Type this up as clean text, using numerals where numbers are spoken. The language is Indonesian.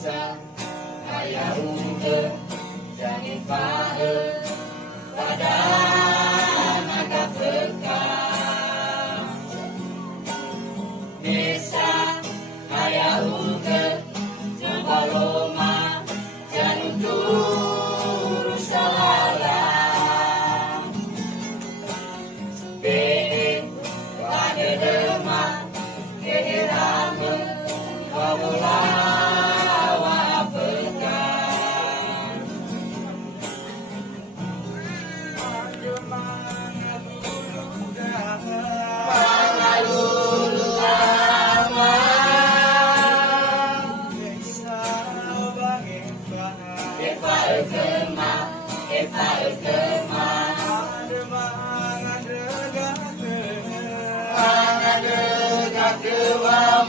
bisa ayah uke jangan pada pada naga pekan desa ayah uke jebaloma jangan turu salalang bini pada demam kehiraman kamulah